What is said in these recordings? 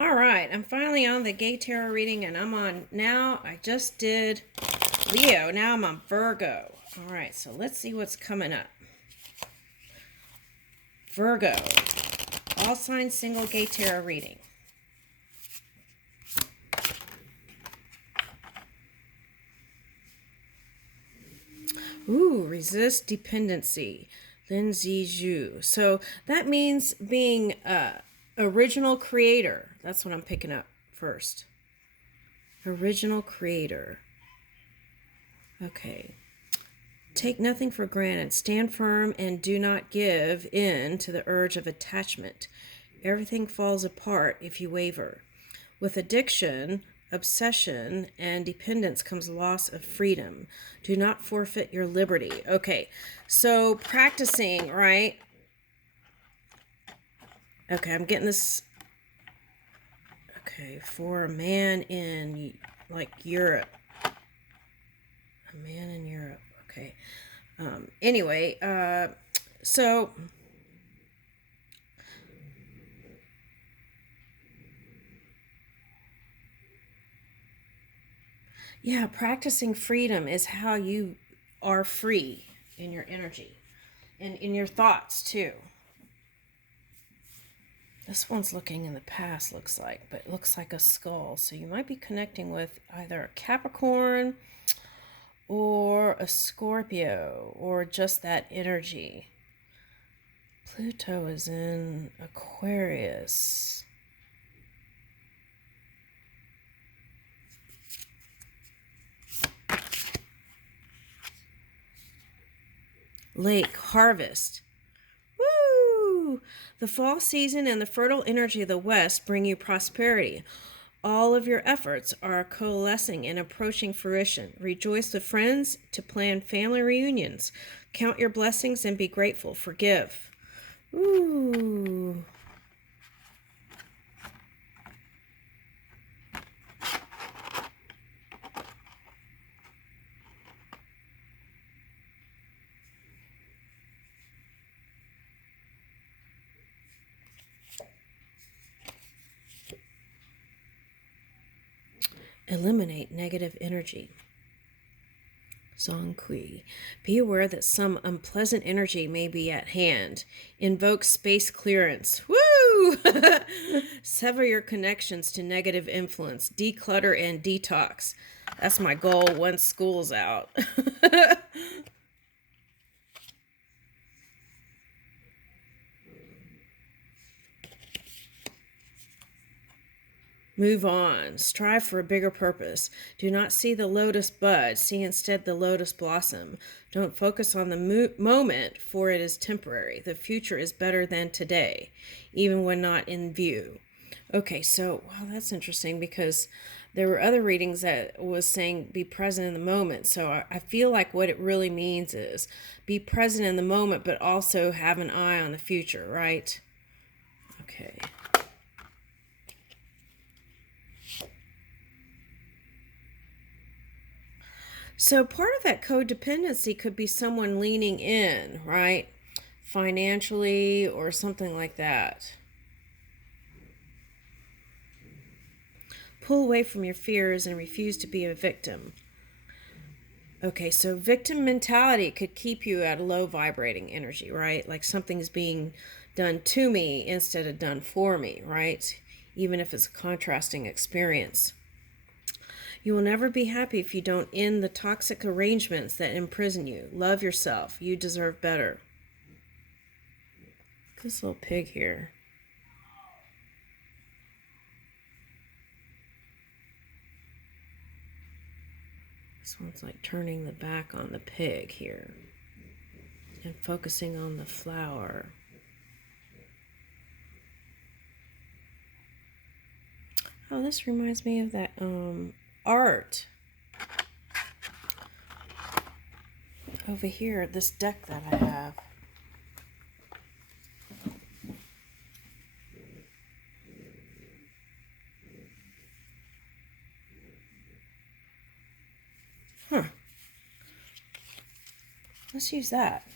All right, I'm finally on the Gay Tarot reading, and I'm on now. I just did Leo. Now I'm on Virgo. All right, so let's see what's coming up. Virgo, all signs single Gay Tarot reading. Ooh, resist dependency. Lindsay Zhu. So that means being original creator. That's what I'm picking up first. Original creator. Okay. Take nothing for granted. Stand firm and do not give in to the urge of attachment. Everything falls apart if you waver. With addiction, obsession, and dependence comes loss of freedom. Do not forfeit your liberty. Okay, so practicing, right? Okay, I'm getting this. Okay, for a man in like Europe. A man in Europe. Okay. Anyway, so yeah, practicing freedom is how you are free in your energy and in your thoughts too. This one's looking in the past, looks like, but it looks like a skull. So you might be connecting with either a Capricorn or a Scorpio or just that energy. Pluto is in Aquarius. Lake, harvest. Woo! The fall season and the fertile energy of the West bring you prosperity. All of your efforts are coalescing and approaching fruition. Rejoice with friends to plan family reunions. Count your blessings and be grateful. Forgive. Ooh. Eliminate negative energy. Zongqi. Be aware that some unpleasant energy may be at hand. Invoke space clearance. Woo! Sever your connections to negative influence. Declutter and detox. That's my goal once school's out. Move on. Strive for a bigger purpose. Do not see the lotus bud. See instead the lotus blossom. Don't focus on the moment, for it is temporary. The future is better than today, even when not in view. Okay, so, wow, that's interesting because there were other readings that was saying be present in the moment. So I feel like what it really means is be present in the moment, but also have an eye on the future, right? Okay. So part of that codependency could be someone leaning in, right? Financially or something like that. Pull away from your fears and refuse to be a victim. Okay, so victim mentality could keep you at a low vibrating energy, right? Like something's being done to me instead of done for me, right? Even if it's a contrasting experience. You will never be happy if you don't end the toxic arrangements that imprison you. Love yourself. You deserve better. This little pig here. This one's like turning the back on the pig here and focusing on the flower. Oh, this reminds me of that art over here, this deck that I have. Huh. Let's use that.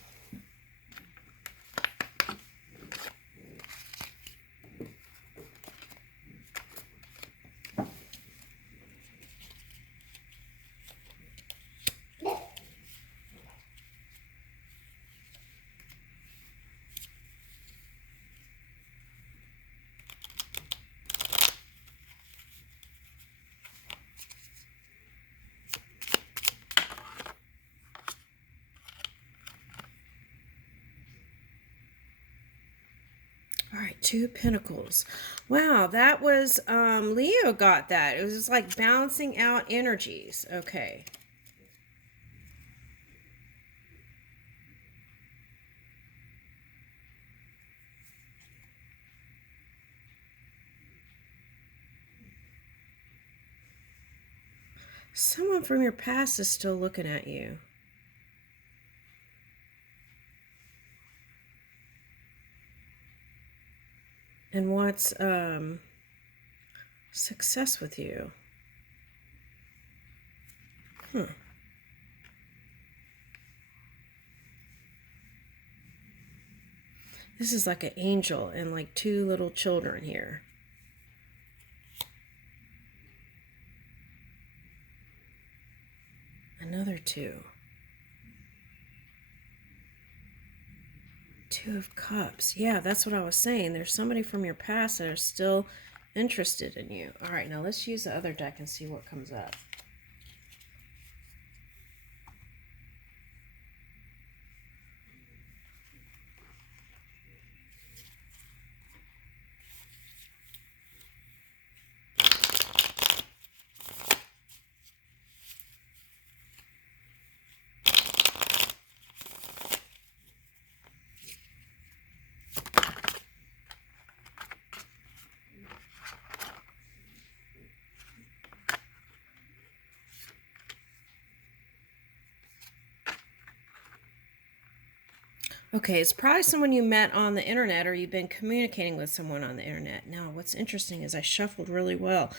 Two of Pentacles. Wow, that was, Leo got that. It was just like balancing out energies. Okay. Someone from your past is still looking at you. And wants success with you. This is like an angel and like two little children here. Another two. Two of Cups. Yeah, that's what I was saying. There's somebody from your past that are still interested in you. All right, now let's use the other deck and see what comes up. Okay, it's probably someone you met on the internet or you've been communicating with someone on the internet. Now, what's interesting is I shuffled really well,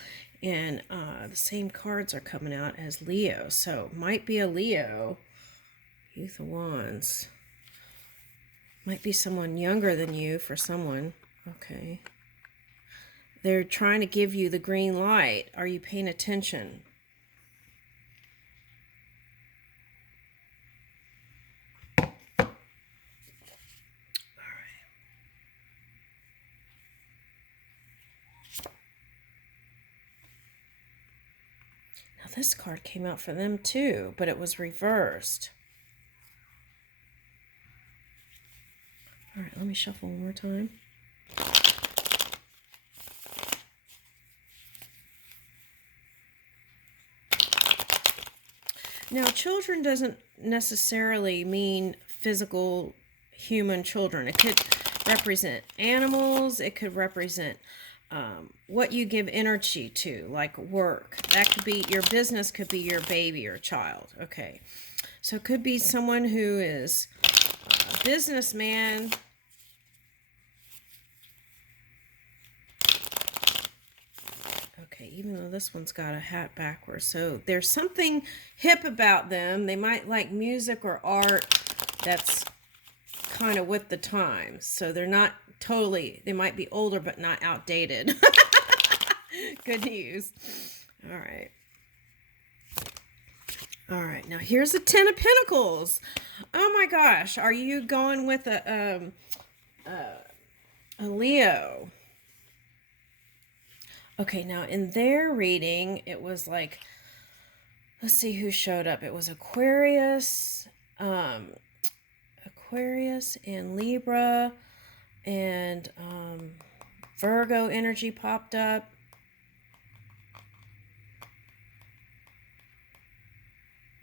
and the same cards are coming out as Leo. So, might be a Leo. Youth of Wands. Might be someone younger than you for someone. Okay. They're trying to give you the green light. Are you paying attention? This card came out for them too, but it was reversed. All right, let me shuffle one more time. Now, children doesn't necessarily mean physical human children. It could represent animals. It could represent what you give energy to, like work. That could be, your business could be your baby or child. Okay. So it could be someone who is a businessman. Okay, even though this one's got a hat backwards. So there's something hip about them. They might like music or art that's kind of with the times. So they're not totally, they might be older but not outdated. Good news. All right. All right, now here's a Ten of Pentacles. Oh my gosh, are you going with a Leo? Okay, now in their reading, it was like, let's see who showed up. It was Aquarius, Aquarius and Libra, and Virgo energy popped up.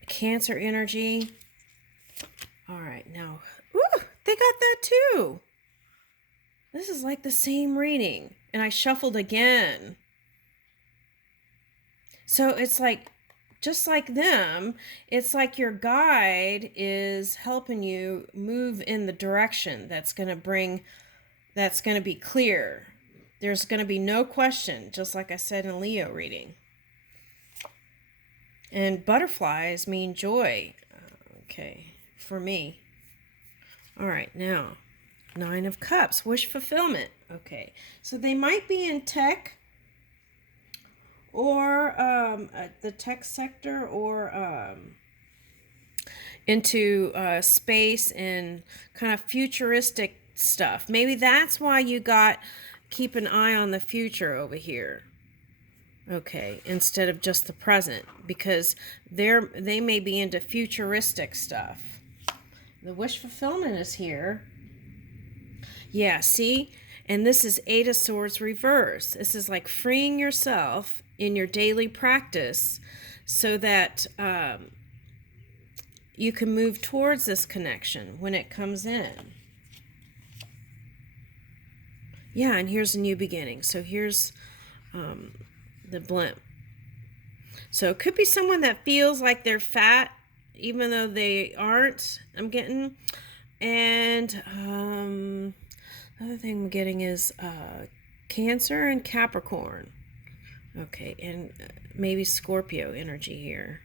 Cancer energy. All right, now, ooh, they got that too. This is like the same reading, and I shuffled again. So it's like, just like them, it's like your guide is helping you move in the direction that's going to be clear. There's going to be no question, just like I said in Leo reading. And butterflies mean joy. Okay, for me. All right, now, Nine of Cups, wish fulfillment. Okay, so they might be in tech or the tech sector, or into space and kind of futuristic stuff. Maybe that's why you got keep an eye on the future over here. Okay, instead of just the present, because they may be into futuristic stuff. The wish fulfillment is here. Yeah, see? And this is Eight of Swords reverse. This is like freeing yourself in your daily practice so that you can move towards this connection when it comes in. Yeah, and here's a new beginning. So here's the blimp. So it could be someone that feels like they're fat, even though they aren't, I'm getting. And another thing I'm getting is Cancer and Capricorn. Okay, and maybe Scorpio energy here.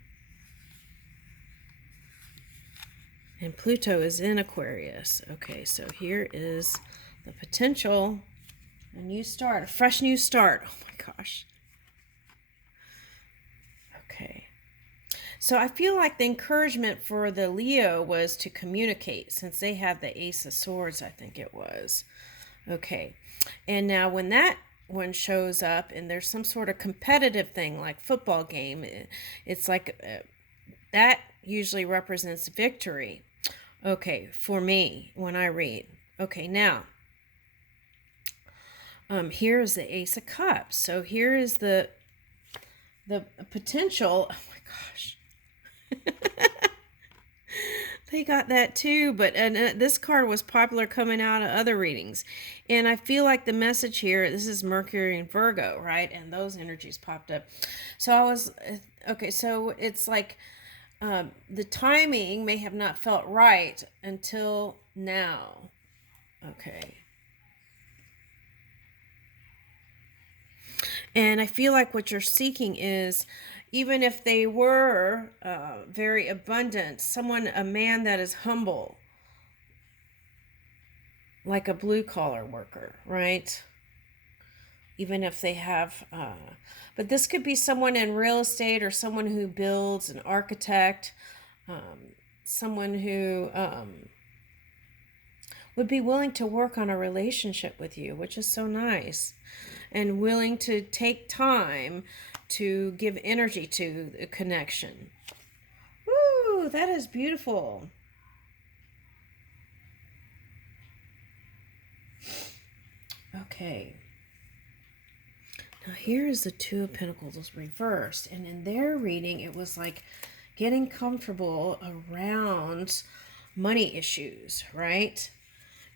And Pluto is in Aquarius. Okay, so here is the potential. A new start, a fresh new start. Oh my gosh. Okay. So I feel like the encouragement for the Leo was to communicate, since they have the Ace of Swords, I think it was. Okay. And now when that one shows up and there's some sort of competitive thing like football game, it's like that usually represents victory. Okay, for me when I read. Okay, now here is the Ace of Cups. So here is the potential. Oh my gosh. They got that too, but this card was popular coming out of other readings. And I feel like the message here, this is Mercury and Virgo, right? And those energies popped up. So I was, okay, so it's like the timing may have not felt right until now. Okay. And I feel like what you're seeking is, even if they were very abundant, a man that is humble, like a blue-collar worker, right? Even if they have, but this could be someone in real estate or someone who builds, an architect, someone who would be willing to work on a relationship with you, which is so nice, and willing to take time to give energy to the connection. Woo, that is beautiful. Okay. Now here is the Two of Pentacles reversed, and in their reading it was like getting comfortable around money issues, right?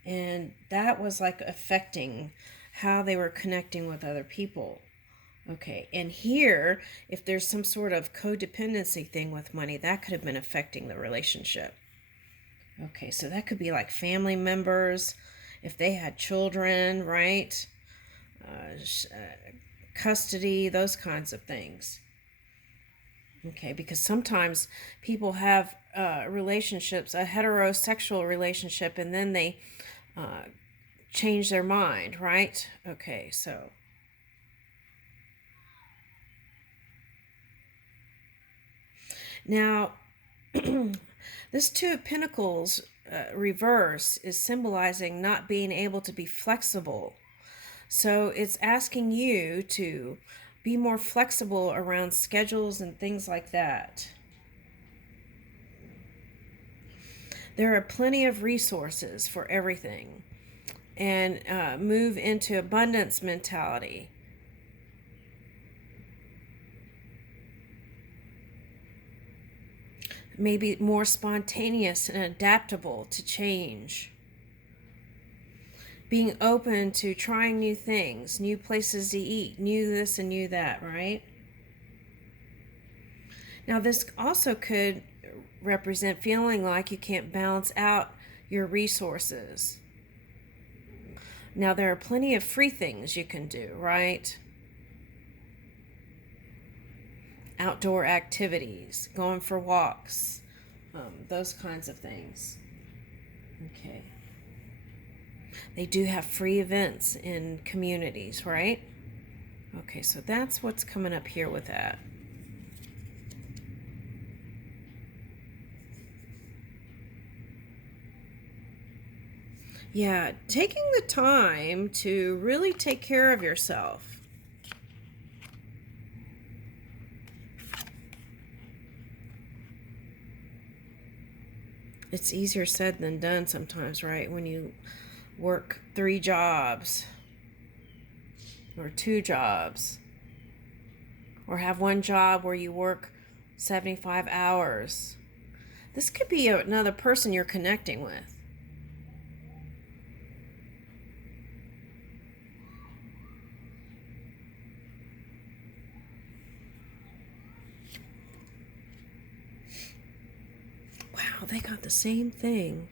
And that was like affecting how they were connecting with other people. Okay, and here, if there's some sort of codependency thing with money, that could have been affecting the relationship. Okay, so that could be like family members, if they had children, right? Custody, those kinds of things. Okay, because sometimes people have relationships, a heterosexual relationship, and then they change their mind, right? Okay, so now this Two of Pentacles reverse is symbolizing not being able to be flexible. So it's asking you to be more flexible around schedules and things like that. There are plenty of resources for everything, and move into abundance mentality. Maybe more spontaneous and adaptable to change. Being open to trying new things, new places to eat, new this and new that, right? Now this also could represent feeling like you can't balance out your resources. Now there are plenty of free things you can do, right? Outdoor activities, going for walks, those kinds of things. Okay. They do have free events in communities, right? Okay, so that's what's coming up here with that. Yeah, taking the time to really take care of yourself. It's easier said than done sometimes, right? When you work 3 jobs. or 2 jobs, or have one job where you work 75 hours. This could be another person you're connecting with. Wow, they got the same thing.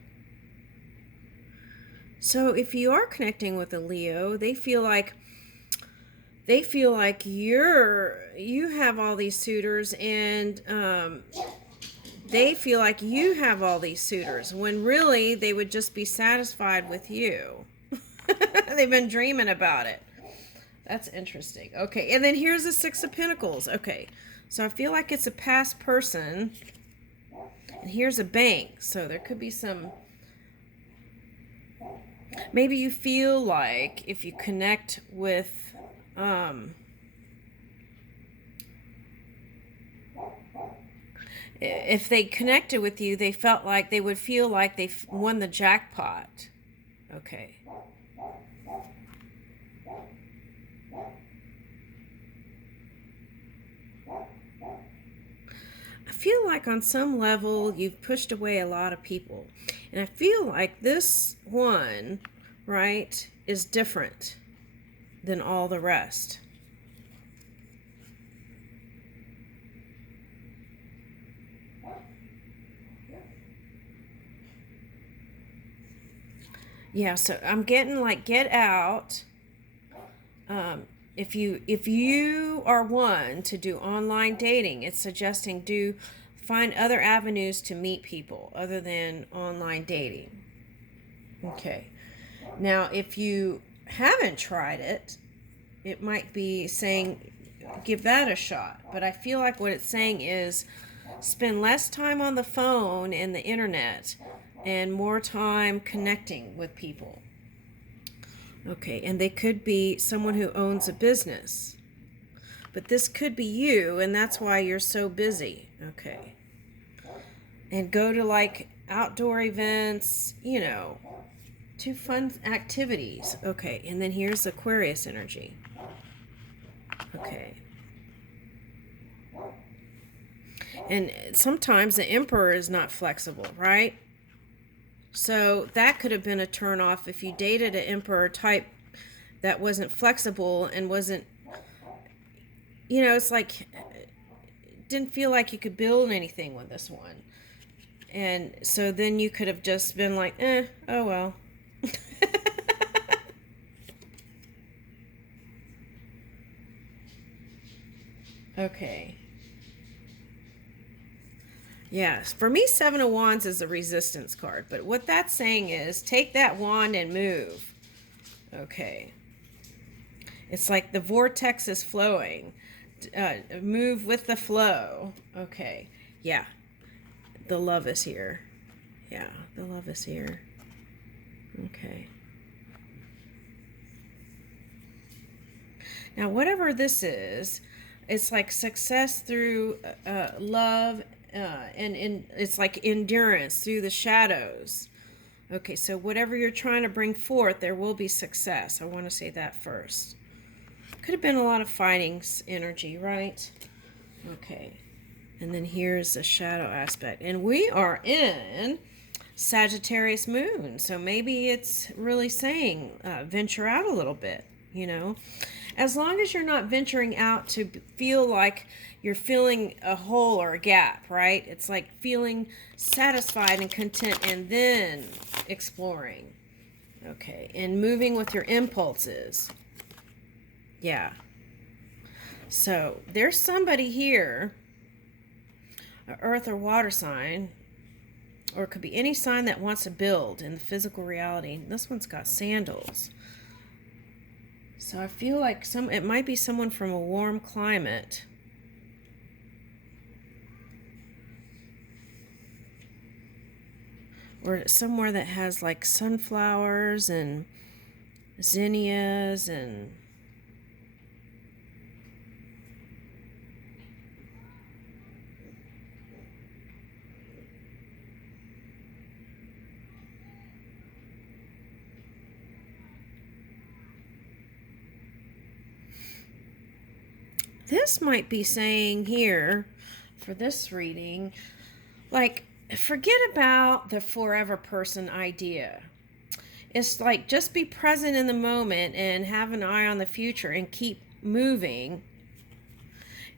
So if you are connecting with a Leo, they feel like you have all these suitors, and they feel like you have all these suitors, when really they would just be satisfied with you. They've been dreaming about it. That's interesting. Okay, and then here's the 6 of Pentacles. Okay, so I feel like it's a past person, and here's a bank. So there could be some, maybe you feel like if you connect with if they connected with you, they felt like they would feel like they won the jackpot. Okay. I feel like on some level you've pushed away a lot of people. And I feel like this one, right, is different than all the rest. Yeah, so I'm getting like get out. If you are one to do online dating, it's suggesting find other avenues to meet people other than online dating. Okay. Now, if you haven't tried it, it might be saying give that a shot. But I feel like what it's saying is spend less time on the phone and the internet and more time connecting with people. Okay, and they could be someone who owns a business. But this could be you, and that's why you're so busy. Okay. And go to like outdoor events, do fun activities. Okay, and then here's Aquarius energy. Okay. And sometimes the Emperor is not flexible, right? So that could have been a turnoff if you dated an Emperor type that wasn't flexible and wasn't, it's like, didn't feel like you could build anything with this one. And so then you could have just been like, oh well. Okay. Yes, for me, 7 of Wands is a resistance card. But what that's saying is take that wand and move. Okay. It's like the vortex is flowing. Move with the flow. Okay. Yeah. The love is here. Yeah, the love is here. Okay. Now, whatever this is, it's like success through love, and it's like endurance through the shadows. Okay, so whatever you're trying to bring forth, there will be success. I want to say that first. Could have been a lot of fighting's energy, right? Okay. And then here's the shadow aspect. And we are in Sagittarius moon. So maybe it's really saying venture out a little bit, As long as you're not venturing out to feel like you're filling a hole or a gap, right? It's like feeling satisfied and content and then exploring. Okay. And moving with your impulses. Yeah. So there's somebody here, an earth or water sign, or it could be any sign that wants to build in the physical reality. This one's got sandals. So I feel like it might be someone from a warm climate. Or somewhere that has like sunflowers and zinnias and this might be saying here for this reading, like, forget about the forever person idea. It's like, just be present in the moment and have an eye on the future and keep moving.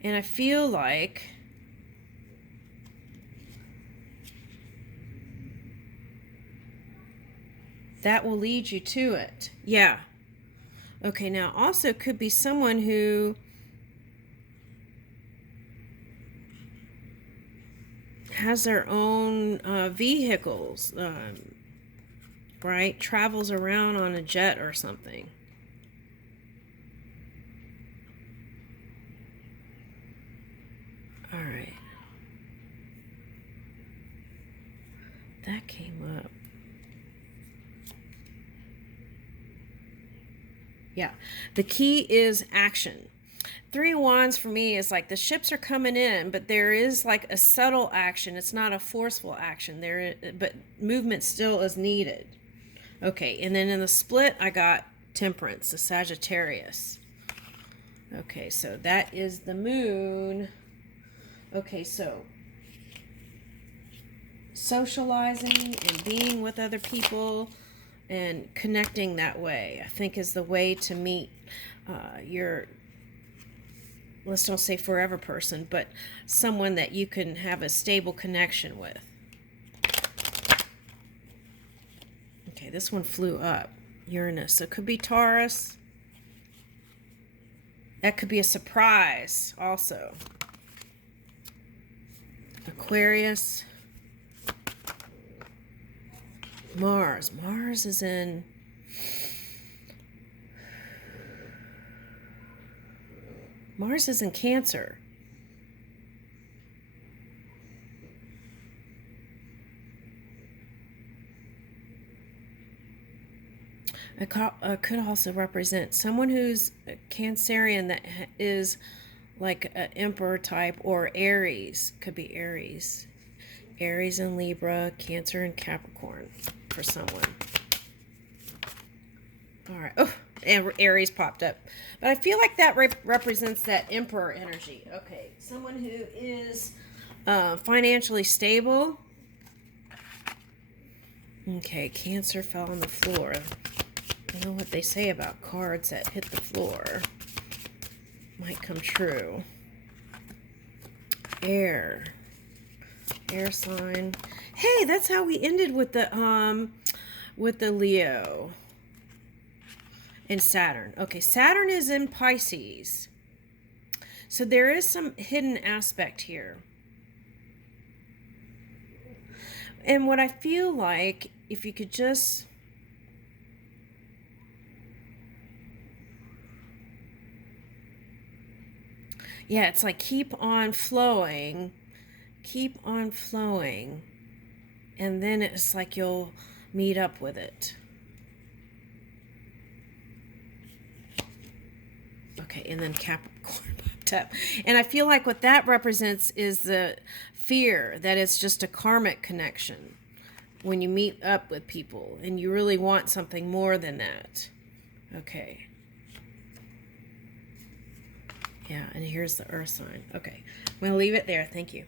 And I feel like that will lead you to it. Yeah. Okay, now also could be someone who has their own vehicles, right? Travels around on a jet or something. All right. That came up. Yeah. The key is action. 3 of Wands for me is like the ships are coming in, but there is like a subtle action. It's not a forceful action there, but movement still is needed. Okay, and then in the split, I got Temperance, the Sagittarius. Okay, so that is the moon. Okay, so socializing and being with other people and connecting that way, I think, is the way to meet your, let's don't say forever person, but someone that you can have a stable connection with. Okay, this one flew up. Uranus. So it could be Taurus. That could be a surprise also. Aquarius. Mars. Mars is in Cancer. It could also represent someone who's a Cancerian that is like an Emperor type, or Aries. Could be Aries. Aries and Libra, Cancer and Capricorn for someone. All right. Oh, and Aries popped up. But I feel like that represents that Emperor energy. Okay. Someone who is financially stable. Okay. Cancer fell on the floor. You know what they say about cards that hit the floor might come true. Air sign. Hey, that's how we ended with the Leo and Saturn. Okay, Saturn is in Pisces. So there is some hidden aspect here. And what I feel like, if you could just it's like keep on flowing, and then it's like you'll meet up with it. Okay, and then Capricorn popped up. And I feel like what that represents is the fear that it's just a karmic connection when you meet up with people and you really want something more than that. Okay. Yeah, and here's the Earth sign. Okay, I'm going to leave it there. Thank you.